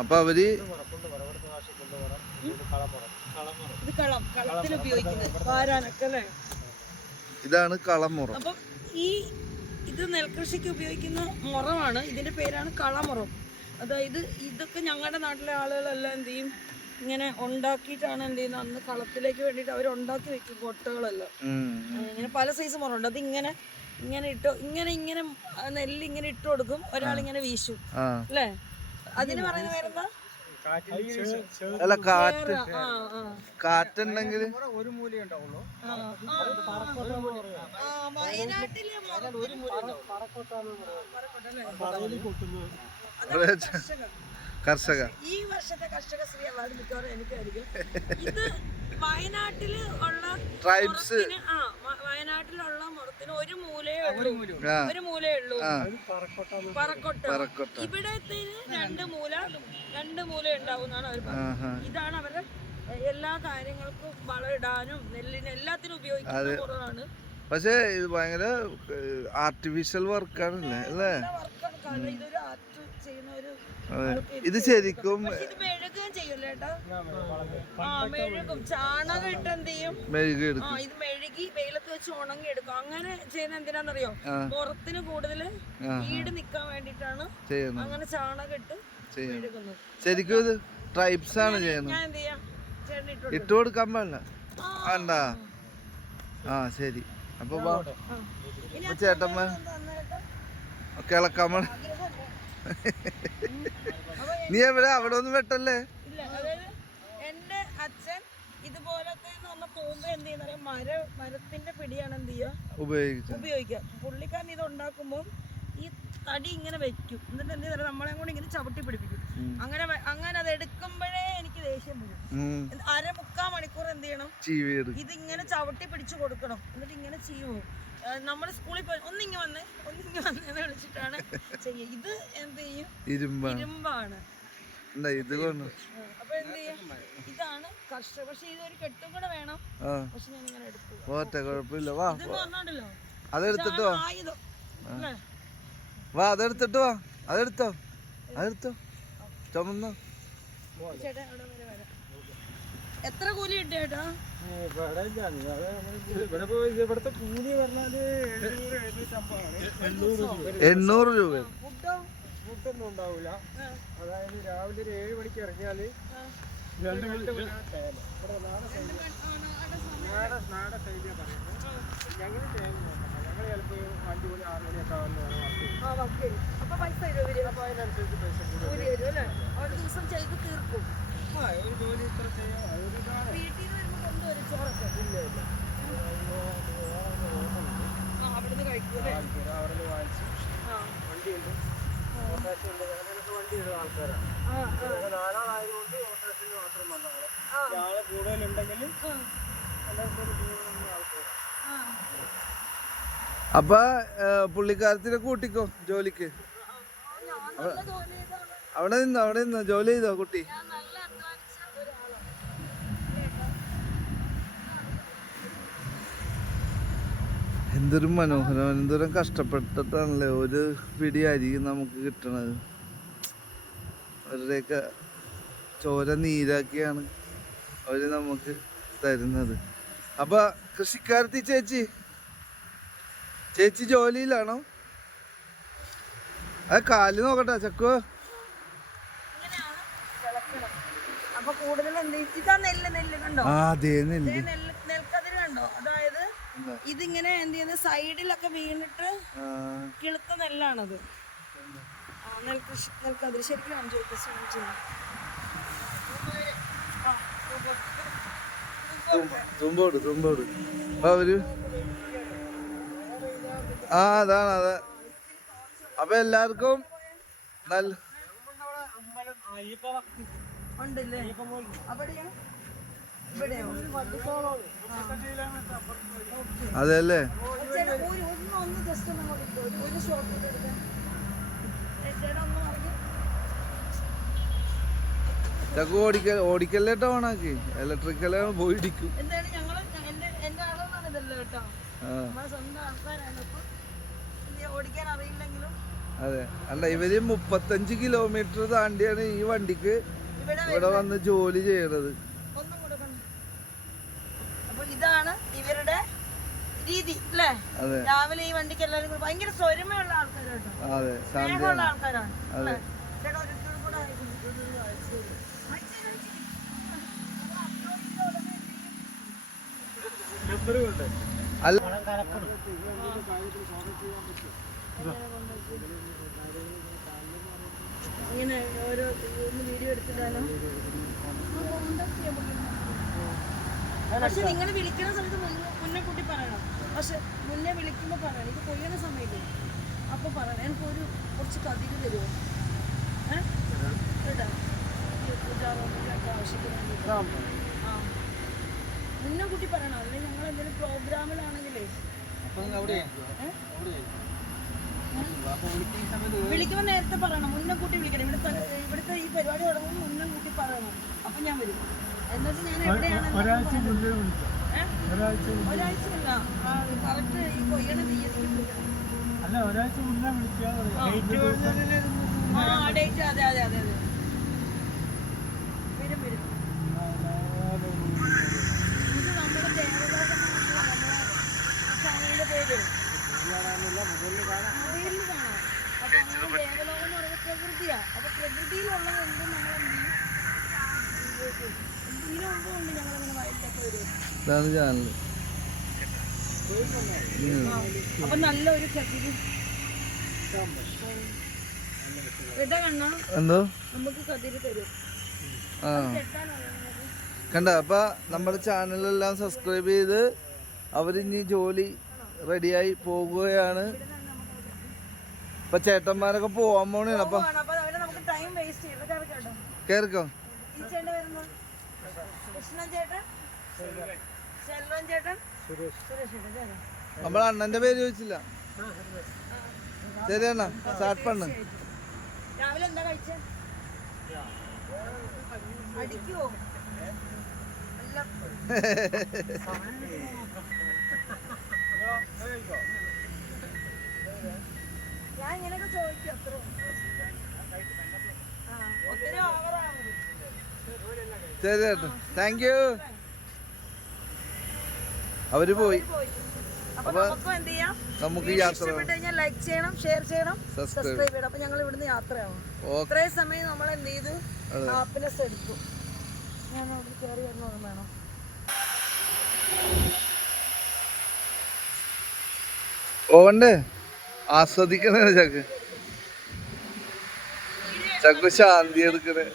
അപ്പൊ അവര് ഇതാണ് കളമുറം. അപ്പം ഇത് നെൽകൃഷിക്ക് ഉപയോഗിക്കുന്ന മുറമാണ്. ഇതിന്റെ പേരാണ് കളമുറം. അതായത് ഇതൊക്കെ ഞങ്ങളുടെ നാട്ടിലെ ആളുകളെല്ലാം എന്ത് ചെയ്യും, ഇങ്ങനെ ഉണ്ടാക്കിയിട്ടാണ് എന്ത് ചെയ്യുന്നത്, അന്ന് കളത്തിലേക്ക് വേണ്ടിയിട്ട് അവർ ഉണ്ടാക്കി വെക്കും കൊട്ടകളെല്ലാം. ഇങ്ങനെ പല സൈസ് മുറമുണ്ട്. അത് ഇങ്ങനെ ഇങ്ങനെ നെല്ല് ഇങ്ങനെ ഇട്ട് കൊടുക്കും, ഒരാളിങ്ങനെ വീശും അല്ലേ. അതിന് പറയുന്ന പേരെന്താ? അല്ല, കാറ്റുണ്ടെങ്കിൽ ഒരു മൂല ഉണ്ടാവുള്ളൂ. കർഷക ഈ വർഷത്തെ കർഷക ശ്രീ അവാർഡ് മിക്കവാറും എനിക്കായിരിക്കും. ഇത് വയനാട്ടില് ഉള്ള ട്രൈബ്സ്, വയനാട്ടിലുള്ള മുറത്തിന് ഒരു മൂലയേ ഉള്ളൂ, പറക്കൊട്ട. ഇവിടത്തേന് രണ്ട് മൂല ഉണ്ടാവുന്നാണ് അവർ പറയുന്നത്. ഇതാണ് അവരുടെ എല്ലാ കാര്യങ്ങൾക്കും വളമിടാനും നെല്ലിന് എല്ലാത്തിനും ഉപയോഗിക്കുന്ന മുറമാണ്. പക്ഷെ ഇത് ഭയങ്കര ആർട്ടിഫിഷ്യൽ വർക്കാണല്ലേ അല്ലേ? ഇതൊരു ആർട്ട് ചെയ്യുന്ന ഒരു ഇത് ശരിക്കും ഇത് മെഴുകുകയും ചെയ്യൂല്ലേ ഏട്ടാ? മെഴുകും. ചാണകം ഇട്ട് എന്ത് ചെയ്യും, ഇത് മെഴുകി വെയിലത്ത് വെച്ച് ഉണങ്ങി എടുക്കും. അങ്ങനെ ചെയ്യുന്ന എന്തിനാന്നറിയോ? പുറത്തിന് കൂടുതൽ ഈട് നിക്കാൻ വേണ്ടിട്ടാണ് അങ്ങനെ ചാണകം ഇട്ട് മെഴുകുന്നത്. ശരിക്കും ഇത് ട്രൈബ്സ് ആണ് ചെയ്യുന്നത്. ഞാൻ എന്ത് ചെയ്യാം, ചേട്ടൻ ഇട്ട് കൊടുക്കാൻ പാടില്ല. വേണ്ടാ. ശരി. അപ്പൊ ചേട്ടന്മാർ കിളക്കാമ നീ എവിടെ? അവിടെ ഒന്നും വെട്ടല്ലേ? ഇല്ല. അതായത് എന്റെ അച്ഛൻ ഇതുപോലത്തെ പോകുമ്പോ എന്ത് ചെയ്യുന്ന മരത്തിന്റെ പിടിയാണ് എന്ത് ചെയ്യുക ഉപയോഗിക്കുക. പുള്ളിക്കാരൻ ഇത് ഉണ്ടാക്കുമ്പോ ഈ തടി ഇങ്ങനെ വെക്കും, എന്നിട്ട് എന്ത് ചെയ്യുക, നമ്മളെ കൂടെ ഇങ്ങനെ ചവിട്ടി പിടിപ്പിക്കും. അങ്ങനെ അത് എടുക്കുമ്പോഴേ എനിക്ക് ദേഷ്യം വരും. 1/4 മണിക്കൂർ എന്ത് ചെയ്യണം, ഇതിങ്ങനെ ചവിട്ടി പിടിച്ചു കൊടുക്കണം. എന്നിട്ട് ഇങ്ങനെ ചെയ്യും. നമ്മൾ സ്കൂളിൽ പോയി ഒന്നിങ്ങി വന്ന് എന്ന് വിളിച്ചിട്ടാണ് ചെയ്യുക. ഇത് എന്ത് ചെയ്യും, ഇരുമ്പാണ്. അപ്പൊ എന്ത് ചെയ്യാം, ഇതാണ് കർഷക. പക്ഷെ ഇതൊരു കെട്ടും കൂടെ വേണം. പക്ഷെ ഞാൻ ഇങ്ങനെ എടുത്തു. ഇതെന്ന് പറഞ്ഞാണ്ടല്ലോ ആയുധം അല്ലേ? അതെടുത്തോ ചുമന്നോ. ചേട്ടാ അവിടെ വരെ വരാം. എത്ര കൂലി കിട്ടിയ ചേട്ടാ? ഇവിടുത്തെ കൂലി പറഞ്ഞാല് 800 രൂപ. ഫുഡൊന്നും ഉണ്ടാവില്ല. അതായത് രാവിലെ ഒരു 7 മണിക്ക് ഇറങ്ങിയാല് 2 മിനിറ്റ് ഇവിടെ നാടൻ ശൈലിയാണ് പറയുന്നത്. ഞങ്ങൾ ഞങ്ങൾ ചിലപ്പോൾ 5 മണി 6 മണിയൊക്കെ ആവുന്ന വർക്ക് ചെയ്യും. അപ്പൊ പൈസ തരും. അപ്പോൾ അതിനനുസരിച്ച് പൈസ കൂലി തരും അല്ലേ? ഒരു ദിവസം ചെയ്ത് തീർക്കും. ഒരു ജോലി ഇത്ര ചെയ്യാം. വീട്ടിൽ നിന്ന് വരുമ്പോൾ കൊണ്ടുവരും ചോറൊക്കെ? ഇല്ല അവിടുന്ന് കഴിക്കൂലേ? അവിടെ വാങ്ങിച്ച് വണ്ടിയുണ്ട്, ഓട്ടോറിക്ഷയുണ്ട്. അങ്ങനെയൊക്കെ വണ്ടി ഇടുന്ന ആൾക്കാരാണ്. 4 ആളായതുകൊണ്ട് ഓട്ടോറിക്ഷയിൽ മാത്രം വന്നതാണ്. ആളെ കൂടുതലുണ്ടെങ്കിൽ അപ്പൊ പുള്ളിക്കാരത്തിനെ കൂട്ടിക്കോ ജോലിക്ക്. അവിടെ നിന്നോ ജോലി ചെയ്തോ കുട്ടി? എന്തൊരു മനോഹരം, എന്തോരം കഷ്ടപ്പെട്ടിട്ടാണല്ലേ ഒരു പിടി അരി നമുക്ക് കിട്ടണത്. അവരുടെയൊക്കെ ചോര നീരാക്കിയാണ് അവര് നമുക്ക് തരുന്നത്. അപ്പൊ കൃഷിക്കാരത്തി ചേച്ചി ജോലിയിലാണോ? അത് കാല് നോക്കട്ടെ ചക്കോ. അപ്പൊ കൂടുതൽ ഇതാ നെല്ല് കണ്ടോ? നെൽക്കതിര് കണ്ടോ? അതായത് ഇതിങ്ങനെ എന്ത് ചെയ്യുന്നത്, സൈഡിലൊക്കെ വീണിട്ട് കിളുത്ത നെല്ലാണത്. നെൽക്കതിര് ശരിക്കും തുമ്പോട് അവര് അതാണ്. അപ്പൊ എല്ലാവർക്കും നല്ല ഉണ്ടല്ലേ? അതെല്ലേ? ചക്ക ഓടിക്കല്ലേട്ടോ ഓണാക്കി. ഇലക്ട്രിക്കല പോയി ഇടിക്കും. ഓടിക്കാൻ അറിയില്ലെങ്കിലും അതെ. അല്ല ഇവര് 35 കിലോമീറ്റർ താണ്ടിയാണ് ഈ വണ്ടിക്ക് ഇവിടെ വന്ന് ജോലി ചെയ്യണത്. അപ്പൊ ഇതാണ് ഇവരുടെ രീതി അല്ലേ? രാവിലെ ഈ വണ്ടിക്ക് എല്ലാവരും ഭയങ്കര സ്വരമയുള്ള ആൾക്കാരാണ്, സ്നേഹമുള്ള ആൾക്കാരാണ്. ഇങ്ങനെ ഓരോ വീഡിയോ എടുത്തിട്ടാണ്. പക്ഷെ നിങ്ങൾ വിളിക്കുന്ന സമയത്ത് മുന്നേ കൂട്ടി പറയണം. പക്ഷെ മുന്നേ വിളിക്കുമ്പോൾ പറയണം, ഇത് കൊയ്യണ സമയത്ത് അപ്പൊ പറയണം എനിക്കൊരു കുറച്ച് കതിര് തരുമോ കേട്ടോ, ആവശ്യത്തിന്. ആ മുന്നേ കൂട്ടി പറയണം. അല്ലെങ്കിൽ ഞങ്ങൾ എന്തെങ്കിലും പ്രോഗ്രാമിലാണെങ്കിലേ വിളിക്കുമ്പോൾ നേരത്തെ പറയണം, മുന്നേ കൂട്ടി വിളിക്കണം. ഇവിടുത്തെ ഈ പരിപാടി തുടങ്ങുമ്പോൾ മുന്നേ കൂട്ടി പറയണം. അപ്പൊ ഞാൻ വരും. എന്നുവെച്ചാൽ ഞാൻ എവിടെയാണ് ഒരാഴ്ച കറക്റ്റ് ഈ കൊയ്യണ തീയതി ഡേറ്റ്. അതെ അതെ അതെ അതെ വരും വരും. ഇത് നമ്മുടെ ദേവലോക ചാനലിന്റെ പേര് മൊബൈലിൽ കാണാം. അപ്പൊ അങ്ങനെ ദേവലോകം എന്ന് പറയുന്നത് പ്രകൃതിയാ. അപ്പൊ പ്രകൃതിയിലുള്ളത് എന്തും നമ്മൾ എന്ത് ചെയ്യും? ഇതിനു മുമ്പുണ്ട് ഞങ്ങളിങ്ങനെ വയലിലൊക്കെ വരും. അപ്പൊ നല്ലൊരു കതിര് ഇതാ കണ്ണ എന്തോ നമുക്ക് കതിര് തരും. കണ്ട. അപ്പൊ നമ്മുടെ ചാനലെല്ലാം സബ്സ്ക്രൈബ് ചെയ്ത് അവരിനി ജോലി റെഡിയായി പോകുകയാണ്. ഇപ്പൊ ചേട്ടന്മാരൊക്കെ പോവാൻ പോണേണ്. അപ്പൊ കേറിക്കോ. നമ്മളെ അണ്ണന്റെ പേര് ചോദിച്ചില്ല. ശരി അണ്ണ, സ്റ്റാർട്ട് പണ്ണ്. രാവിലെ എന്താ കഴിച്ചേ? അടിക്കുവോ? ഞാൻ ഇങ്ങനെയൊക്കെ ചോദിക്കും. അത്ര ഒത്തിരി ഓവറാണ്. ശരി ചേട്ടാ, താങ്ക് യു. അവര് പോയി. അപ്പൊ നമുക്ക് യാത്ര ലൈക്ക് ചെയ്യണം, ഷെയർ ചെയ്യണം, സബ്സ്ക്രൈബ് ചെയ്യണം. അപ്പൊ ഞങ്ങൾ ഇവിടുന്ന് യാത്രയാവും. ഇത്രയും സമയം നമ്മൾ എന്ത് ചെയ്തു? ഹാപ്പിനെസ് എടുത്തു. ഞാൻ അവിടെ കയറി വരണം വേണം. ഓവണ്ടേ ആസ്വദിക്കണേ ചക്ക് ശാന്തി എടുക്കണേ.